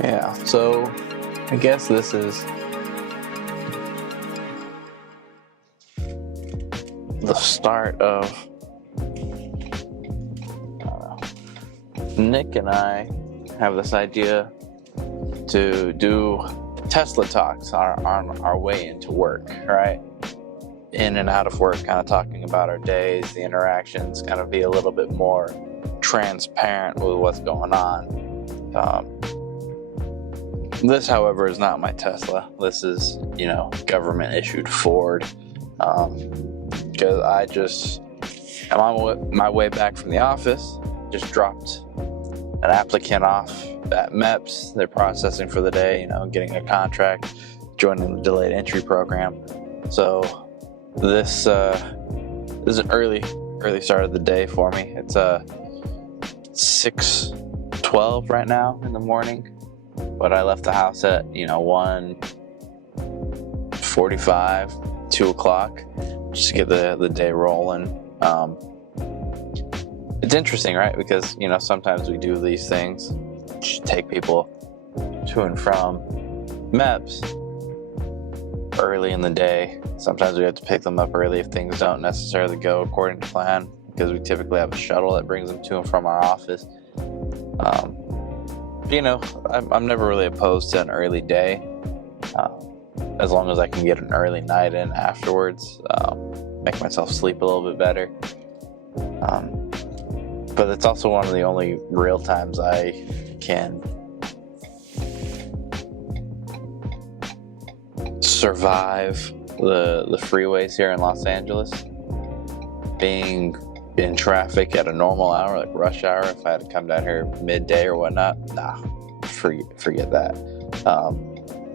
Yeah, so I guess this is the start of Nick and I have this idea to do Tesla talks on our way into work, right? In and out of work, kind of talking about our days, the interactions, kind of be a little bit more transparent with what's going on. This, however, is not my Tesla. This is, government issued Ford. Because I just am on my way back from the office, just dropped an applicant off at MEPS. They're processing for the day, getting a contract, joining the delayed entry program. So this is an early start of the day for me. It's 6:12 right now in the morning, but I left the house at 1:45, 2 o'clock, just to get the day rolling. It's interesting, right? Because sometimes we do these things, just take people to and from MEPS early in the day. Sometimes we have to pick them up early if things don't necessarily go according to plan, because we typically have a shuttle that brings them to and from our office. I'm never really opposed to an early day, as long as I can get an early night in afterwards, make myself sleep a little bit better. But it's also one of the only real times I can survive the freeways here in Los Angeles. Being in traffic at a normal hour, like rush hour, if I had to come down here midday or whatnot, forget that.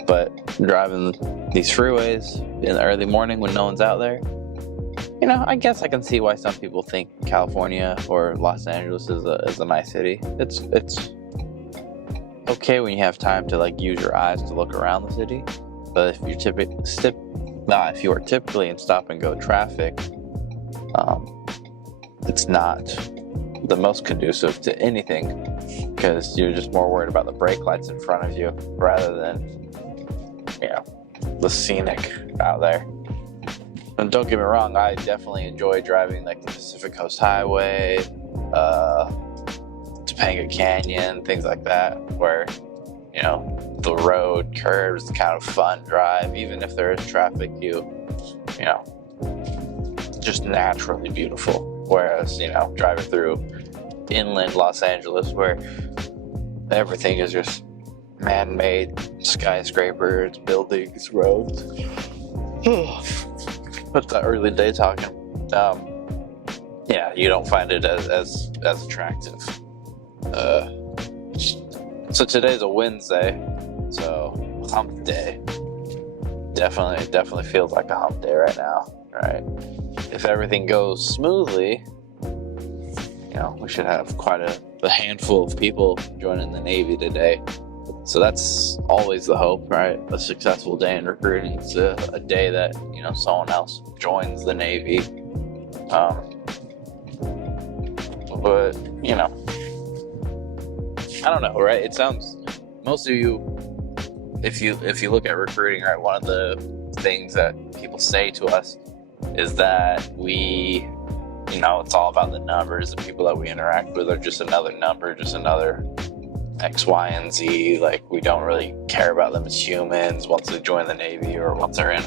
But driving these freeways in the early morning when no one's out there, I guess I can see why some people think California or Los Angeles is a nice city. It's okay when you have time to use your eyes to look around the city, but if you are typically in stop and go traffic, it's not the most conducive to anything, because you're just more worried about the brake lights in front of you rather than the scenic out there. And don't get me wrong, I definitely enjoy driving the Pacific Coast Highway, Topanga Canyon, things like that, where the road curves, kind of fun drive. Even if there is traffic, just naturally beautiful. Whereas driving through inland Los Angeles, where everything is just man-made, skyscrapers, buildings, roads. But the early day talking, you don't find it as attractive. So today's a Wednesday, so hump day. Definitely feels like a hump day right now, right? If everything goes smoothly, we should have quite a handful of people joining the Navy today. So that's always the hope, right? A successful day in recruiting. It's a day that, someone else joins the Navy. But, I don't know, right? It sounds, most of you, if you look at recruiting, right, one of the things that people say to us is that we, it's all about the numbers. The people that we interact with are just another number, just another X, Y, and Z. We don't really care about them as humans once they join the Navy, or once they're in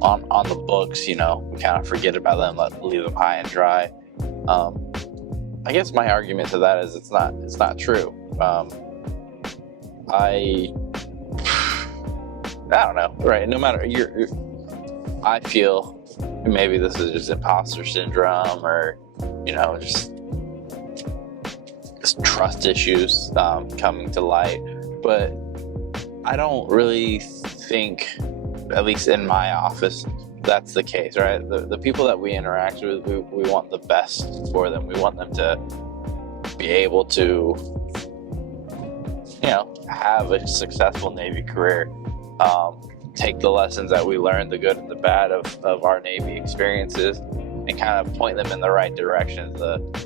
on the books, we kind of forget about them, leave them high and dry. I guess my argument to that is it's not true. I don't know, right? No matter I feel maybe this is just imposter syndrome, or just trust issues coming to light, but I don't really think, at least in my office, that's the case, right? The people that we interact with, we want the best for them. We want them to be able to have a successful Navy career, take the lessons that we learned, the good and the bad of our Navy experiences, and kind of point them in the right direction,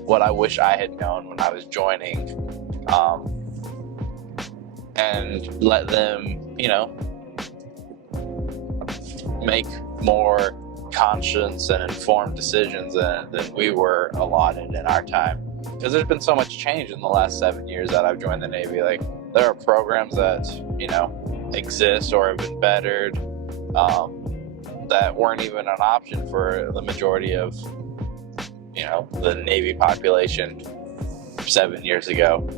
what I wish I had known when I was joining. And and let them, make more conscious and informed decisions than we were allotted in our time. Because there's been so much change in the last 7 years that I've joined the Navy. Like, there are programs that, exist or have been bettered that weren't even an option for the majority of, the Navy population 7 years ago.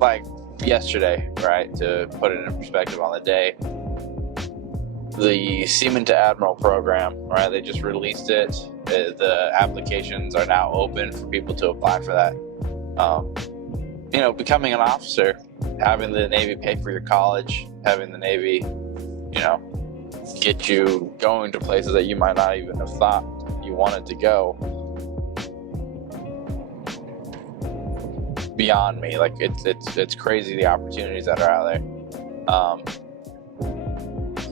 Like yesterday, right, to put it in perspective on the day, the Seaman to Admiral program, right, they just released it. The applications are now open for people to apply for that. Becoming an officer, having the Navy pay for your college, having the Navy, get you going to places that you might not even have thought you wanted to go. Beyond me, like it's crazy the opportunities that are out there.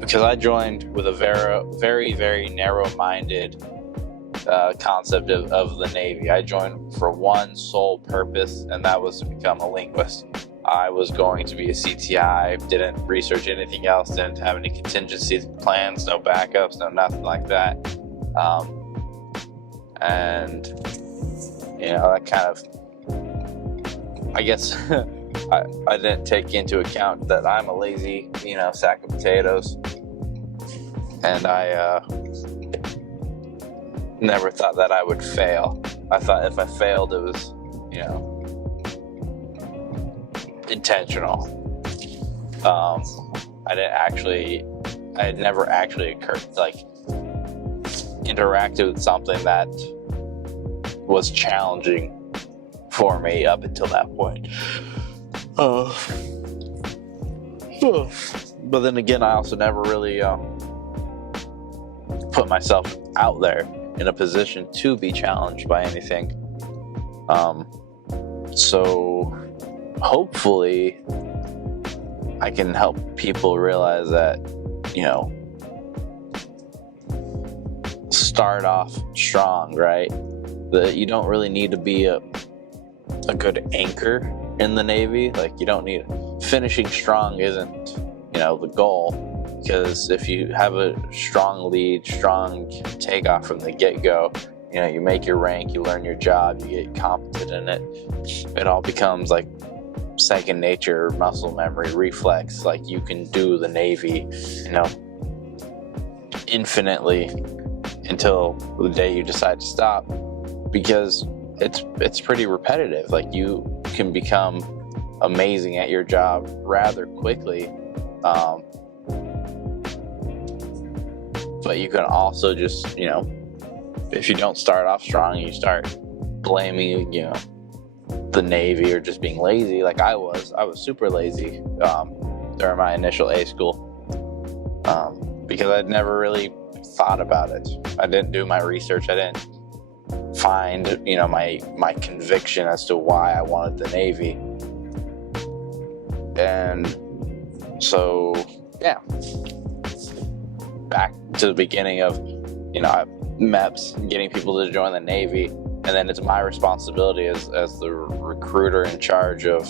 Because I joined with a very, very narrow-minded concept of the Navy. I joined for one sole purpose, and that was to become a linguist. I was going to be a CTI, didn't research anything else, didn't have any contingency plans, no backups, no nothing like that. And that kind of, I guess, I didn't take into account that I'm a lazy, sack of potatoes. And I never thought that I would fail. I thought if I failed, it was, intentional. I had never actually interacted with something that was challenging for me up until that point. But then again, I also never really put myself out there in a position to be challenged by anything. So hopefully I can help people realize that, start off strong, right? That you don't really need to be a good anchor in the Navy. Like, you don't need finishing strong isn't, the goal. Because if you have a strong lead, strong takeoff from the get-go, you make your rank, you learn your job, you get competent in it. It all becomes like second nature, muscle memory, reflex. Like, you can do the Navy, infinitely until the day you decide to stop, because it's pretty repetitive. Like, you can become amazing at your job rather quickly. But you can also just, if you don't start off strong, you start blaming, the Navy or just being lazy. Like I was super lazy during my initial A school because I'd never really thought about it. I didn't do my research. I didn't find, my conviction as to why I wanted the Navy. And so, yeah. Back to the beginning of, MEPS, getting people to join the Navy, and then it's my responsibility as the recruiter in charge of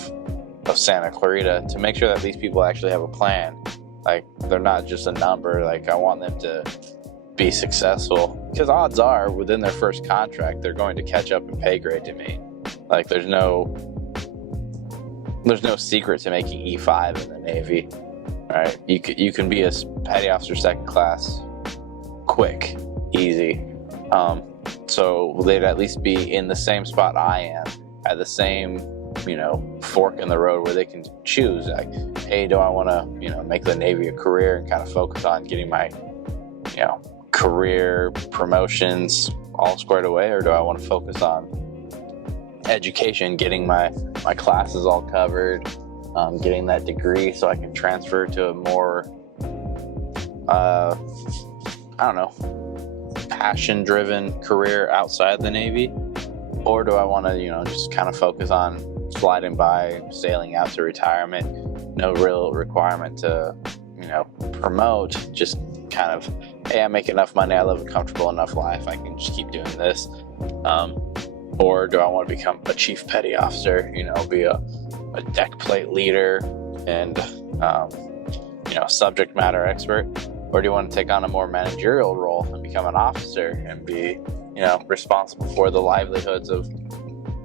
Santa Clarita to make sure that these people actually have a plan. Like, they're not just a number. Like, I want them to be successful, because odds are within their first contract they're going to catch up in pay grade to me. Like, there's no secret to making E5 in the Navy. Right, you can be a petty officer second class quick, easy. So they'd at least be in the same spot I am, at the same, fork in the road where they can choose. Like, hey, do I want to, make the Navy a career and kind of focus on getting my, career promotions all squared away, or do I want to focus on education, getting my classes all covered? Getting that degree so I can transfer to a more, passion-driven career outside the Navy? Or do I want to, just kind of focus on sliding by, sailing out to retirement? No real requirement to, promote, just kind of, hey, I make enough money, I live a comfortable enough life, I can just keep doing this. Or do I want to become a chief petty officer, be a a deck plate leader and subject matter expert, or do you want to take on a more managerial role and become an officer and be responsible for the livelihoods of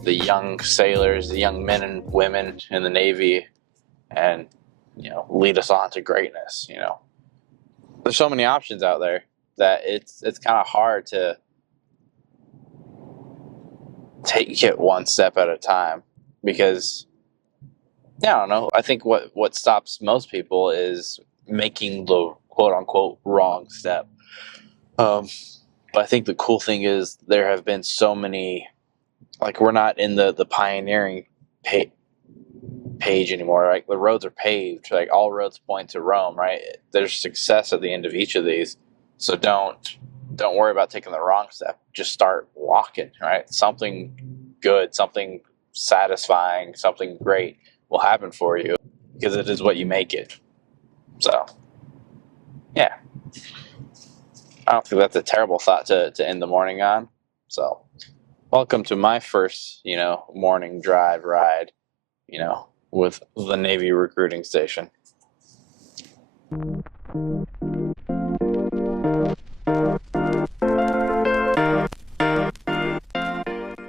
the young sailors, the young men and women in the Navy, and lead us on to greatness? There's so many options out there that it's kind of hard to take it one step at a time, because I don't know. I think what stops most people is making the quote unquote wrong step. But I think the cool thing is there have been so many, like, we're not in the pioneering page anymore. Like, the roads are paved, like all roads point to Rome, right? There's success at the end of each of these. So don't worry about taking the wrong step. Just start walking, right? Something good, something satisfying, something great will happen for you, because it is what you make it. So, yeah. I don't think that's a terrible thought to end the morning on. So, welcome to my first, morning drive ride, with the Navy recruiting station.